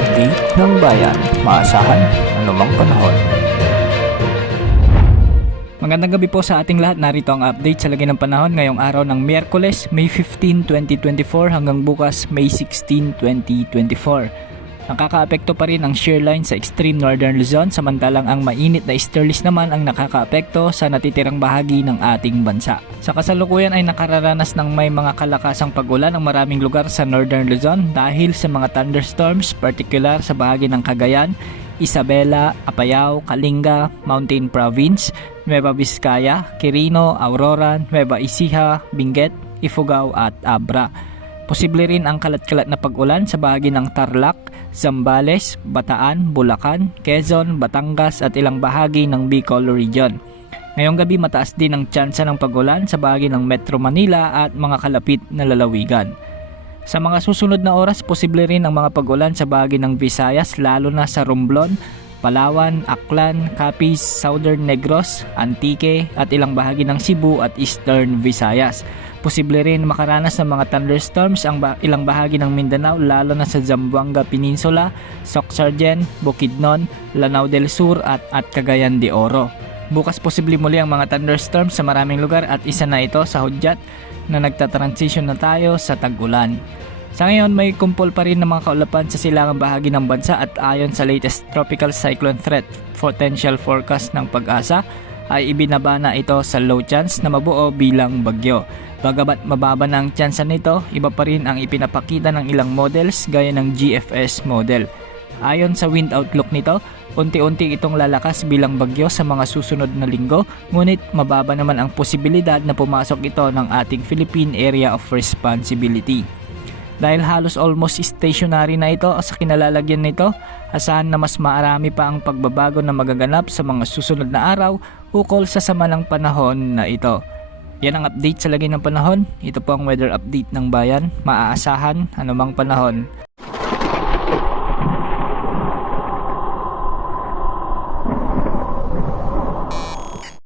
update ng bayan. Maasahan anumang panahon. Magandang gabi po sa ating lahat. Narito ang update sa lagay ng panahon ngayong araw ng Miyerkules, May 15, 2024 hanggang bukas, May 16, 2024. Nakakaapekto pa rin ang shear line sa extreme northern Luzon, samantalang ang mainit na easterlies naman ang nakakaapekto sa natitirang bahagi ng ating bansa. Sa kasalukuyan ay nakararanas ng may mga kalakasang pag-ulan ang maraming lugar sa northern Luzon dahil sa mga thunderstorms, partikular sa bahagi ng Cagayan, Isabela, Apayao, Kalinga, Mountain Province, Nueva Vizcaya, Quirino, Aurora, Nueva Ecija, Benguet, Ifugao at Abra. Posible rin ang kalat-kalat na pag-ulan sa bahagi ng Tarlac, Zambales, Bataan, Bulacan, Quezon, Batangas at ilang bahagi ng Bicol Region. Ngayong gabi mataas din ang tsansa ng pag-ulan sa bahagi ng Metro Manila at mga kalapit na lalawigan. Sa mga susunod na oras, posible rin ang mga pag-ulan sa bahagi ng Visayas lalo na sa Romblon, Palawan, Aklan, Capiz, Southern Negros, Antique at ilang bahagi ng Cebu at Eastern Visayas. Posible rin makaranas ng mga thunderstorms ang ilang bahagi ng Mindanao lalo na sa Zamboanga Peninsula, Socsargen, Bukidnon, Lanao del Sur at Cagayan de Oro. Bukas posible muli ang mga thunderstorms sa maraming lugar at isa na ito sa hudyat na nagtatransition na tayo sa tag-ulan. Sa ngayon may kumpol pa rin ng mga kaulapan sa silangang bahagi ng bansa at ayon sa latest Tropical Cyclone Threat Potential Forecast ng Pag-asa ay ibinaba na ito sa low chance na mabuo bilang bagyo. Bagamat mababa na ang tsansa nito, iba pa rin ang ipinapakita ng ilang models gaya ng GFS model. Ayon sa wind outlook nito, unti-unti itong lalakas bilang bagyo sa mga susunod na linggo, ngunit mababa naman ang posibilidad na pumasok ito ng ating Philippine Area of Responsibility. Dahil halos almost stationary na ito sa kinalalagyan nito, asahan na mas marami pa ang pagbabago na magaganap sa mga susunod na araw ukol sa sama ng panahon na ito. Yan ang update sa lagay ng panahon. Ito po ang weather update ng bayan. Maaasahan anumang panahon.